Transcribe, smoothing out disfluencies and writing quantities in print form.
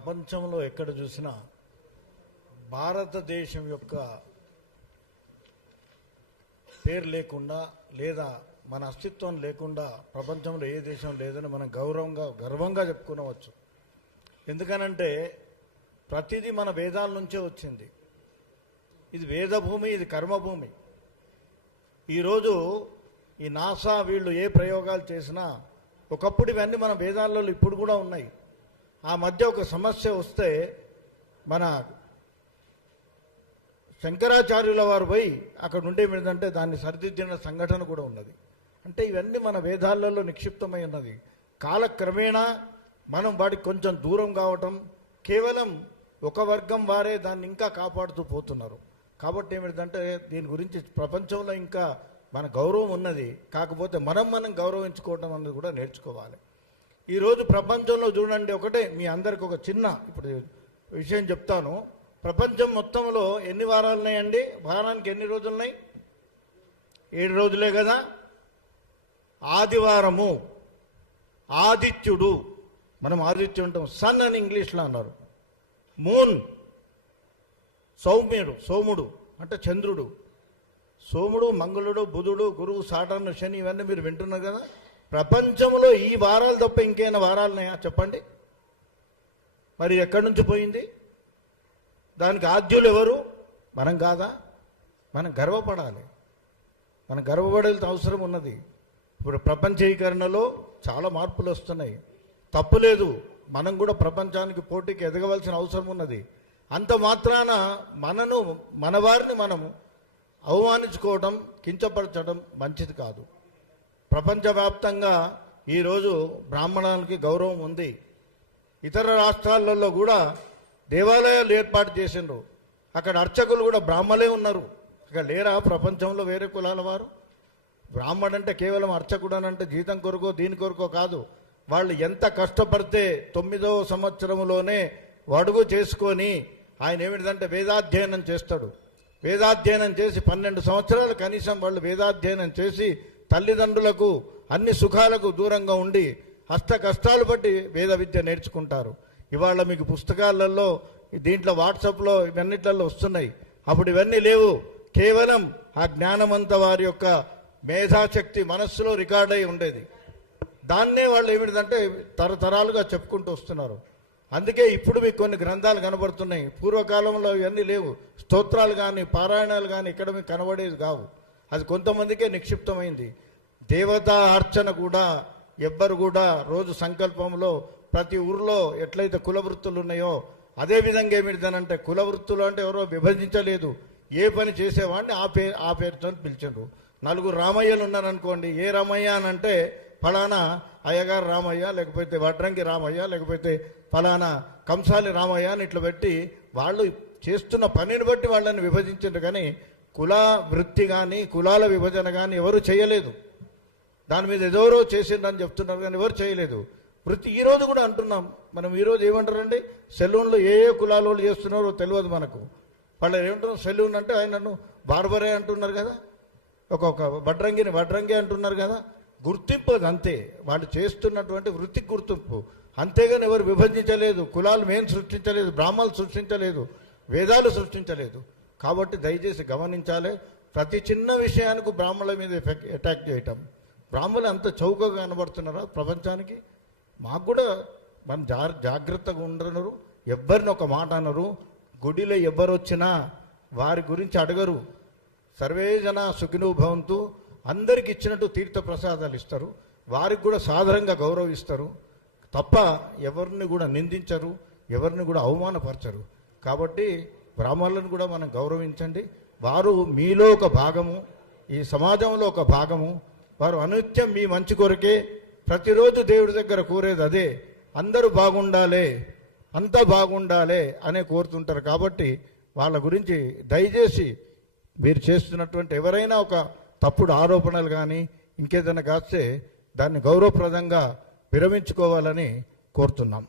ప్రపంచంలో ఎక్కడ చూసినా భారతదేశం యొక్క పేరు లేకుండా లేదా మన అస్తిత్వం లేకుండా ప్రపంచంలో ఏ దేశం లేదని మనం గర్వంగా చెప్పుకోవచ్చు. ఎందుకనంటే ప్రతిదీ మన వేదాల నుంచే వచ్చింది. ఇది వేదభూమి, ఇది కర్మభూమి. ఈరోజు ఈ నాసా వీళ్ళు ఏ ప్రయోగాలు చేసినా ఒకప్పుడు ఇవన్నీ మన వేదాలలో ఇప్పుడు కూడా ఉన్నాయి. ఆ మధ్య ఒక సమస్య వస్తే మన శంకరాచార్యుల వారు పోయి అక్కడ ఉండేమిటంటే దాన్ని సరిదిద్దిన సంఘటన కూడా ఉన్నది. అంటే ఇవన్నీ మన వేదాలలో నిక్షిప్తమై ఉన్నది. కాలక్రమేణా మనం వాటికి కొంచెం దూరం కావటం, కేవలం ఒక వర్గం వారే దాన్ని ఇంకా కాపాడుతూ పోతున్నారు. కాబట్టి ఏమిటంటే దీని గురించి ప్రపంచంలో ఇంకా మన గౌరవం ఉన్నది. కాకపోతే మనం గౌరవించుకోవడం అన్నది కూడా నేర్చుకోవాలి. ఈరోజు ప్రపంచంలో చూడండి, ఒకటే మీ అందరికి ఒక చిన్న ఇప్పుడు విషయం చెప్తాను. ప్రపంచం మొత్తంలో ఎన్ని వారాలు ఉన్నాయండి? వారానికి ఎన్ని రోజులు ఉన్నాయి? 7 రోజులే కదా. ఆదివారము, ఆదిత్యుడు, మనం ఆదిత్యుడు ఉంటాం, సన్ అని ఇంగ్లీష్లో అన్నారు. మూన్, సోముడు అంటే చంద్రుడు. సోముడు, మంగళుడు, బుధుడు, గురువు, సాటర్న్, శని, ఇవన్నీ మీరు వింటున్నారు కదా. ప్రపంచంలో ఈ వారాలు తప్ప ఇంకేమైనా వారాలు ఉన్నాయా చెప్పండి? మరి ఎక్కడి నుంచి పోయింది? దానికి ఆద్యులు ఎవరు? మనం కాదా? మనం గర్వపడాలి. మనం గర్వపడాల్సిన అవసరం ఉన్నది. ఇప్పుడు ప్రపంచీకరణలో చాలా మార్పులు వస్తున్నాయి, తప్పులేదు. మనం కూడా ప్రపంచానికి పోటీకి ఎదగవలసిన అవసరం ఉన్నది. అంత మాత్రాన మన వారిని మనం అవమానించుకోవడం, కించపరచడం మంచిది కాదు. ప్రపంచవ్యాప్తంగా ఈరోజు బ్రాహ్మణానికి గౌరవం ఉంది. ఇతర రాష్ట్రాలలో కూడా దేవాలయాలు ఏర్పాటు చేసిండ్రు. అక్కడ అర్చకులు కూడా బ్రాహ్మలే ఉన్నారు. ఇక లేరా ప్రపంచంలో వేరే కులాల వారు? బ్రాహ్మడు అంటే కేవలం అర్చకుడు అంటే జీతం కొరకో దీని కొరకో కాదు. వాళ్ళు ఎంత కష్టపడితే 9వ సంవత్సరంలోనే అడుగు చేసుకొని ఆయన ఏమిటంటే వేదాధ్యయనం చేస్తాడు. వేదాధ్యయనం చేసి 12 సంవత్సరాలు కనీసం వాళ్ళు వేదాధ్యయనం చేసి తల్లిదండ్రులకు అన్ని సుఖాలకు దూరంగా ఉండి హస్త కష్టాలు బట్టి వేద విద్య నేర్చుకుంటారు. ఇవాళ మీకు పుస్తకాలలో, దీంట్లో వాట్సాప్లో ఇవన్నిట్లలో వస్తున్నాయి. అప్పుడు ఇవన్నీ లేవు. కేవలం ఆ జ్ఞానమంతా వారి యొక్క మేధాశక్తి మనస్సులో రికార్డ్ అయి ఉండేది. దాన్నే వాళ్ళు ఏమిటంటే తరతరాలుగా చెప్పుకుంటూ వస్తున్నారు. అందుకే ఇప్పుడు మీకు కొన్ని గ్రంథాలు కనబడుతున్నాయి. పూర్వకాలంలో ఇవన్నీ లేవు. స్తోత్రాలు కానీ పారాయణాలు కానీ ఇక్కడ మీకు కనబడేది కావు. అది కొంతమందికే నిక్షిప్తమైంది. దేవతా అర్చన కూడా ఎవ్వరు కూడా రోజు సంకల్పంలో ప్రతి ఊరిలో ఎట్లయితే కుల వృత్తులు ఉన్నాయో అదేవిధంగా ఏమిటిదనంటే కుల వృత్తులు అంటే ఎవరో విభజించలేదు. ఏ పని చేసేవాడిని ఆ పేరుతో పిలిచారు. 4 రామయ్యలు ఉన్నారనుకోండి. ఏ రామయ్య అని అంటే ఫలానా అయ్యగారు రామయ్య, లేకపోతే వడ్రంగి రామయ్య, లేకపోతే ఫలానా కంసాలి రామయ్య అని ఇట్లా పెట్టి వాళ్ళు చేస్తున్న పనిని బట్టి వాళ్ళని విభజించారు. కానీ కుల వృత్తి కానీ కులాల విభజన కానీ ఎవరు చేయలేదు. దాని మీద ఎవరో చేసిండ్రని చెప్తున్నారు కానీ ఎవరు చేయలేదు. వృత్తి ఈరోజు కూడా అంటున్నాం మనం. ఈరోజు ఏమంటారండి, సెలూన్లో ఏ కులాల వాళ్ళు చేస్తున్నారో తెలియదు మనకు. వాళ్ళు ఏమంటున్నారు, సెలూన్ అంటే ఆయనను బార్బరే అంటున్నారు కదా, ఒక్కొక్క వడ్రంగి అంటున్నారు కదా. గుర్తింపు అది అంతే. వాళ్ళు చేస్తున్నటువంటి వృత్తికి గుర్తింపు, అంతేగాని ఎవరు విభజించలేదు. కులాలు మేము సృష్టించలేదు, బ్రాహ్మణులు సృష్టించలేదు, వేదాలు సృష్టించలేదు. కాబట్టి దయచేసి గమనించాలి. ప్రతి చిన్న విషయానికి బ్రాహ్మణుల మీద అటాక్ చేయటం. బ్రాహ్మణులు అంత చౌకగా కనబడుతున్నారా ప్రపంచానికి? మాకు కూడా మనం జాగ్రత్తగా ఉండరు. ఎవ్వరిని ఒక మాట అనరు. గుడిలో ఎవ్వరు వచ్చినా వారి గురించి అడగరు. సర్వే జన సుఖినో భవంతు, అందరికి ఇచ్చినట్టు తీర్థ ప్రసాదాలు ఇస్తారు. వారికి కూడా సాధారణంగా గౌరవిస్తారు తప్ప ఎవరిని కూడా నిందించరు, ఎవరిని కూడా అవమానపరచరు. కాబట్టి బ్రాహ్మణులను కూడా మనం గౌరవించండి. వారు మీలో ఒక భాగము, ఈ సమాజంలో ఒక భాగము. వారు అనునిత్యం మీ మంచి కొరకే ప్రతిరోజు దేవుడి దగ్గర కోరేది అదే. అందరూ బాగుండాలి, అంతా బాగుండాలి అనే కోరుతుంటారు. కాబట్టి వాళ్ళ గురించి దయచేసి మీరు చేస్తున్నటువంటి ఎవరైనా ఒక తప్పుడు ఆరోపణలు కానీ ఇంకేదైనా కాస్తే దాన్ని గౌరవప్రదంగా విరమించుకోవాలని కోరుతున్నాం.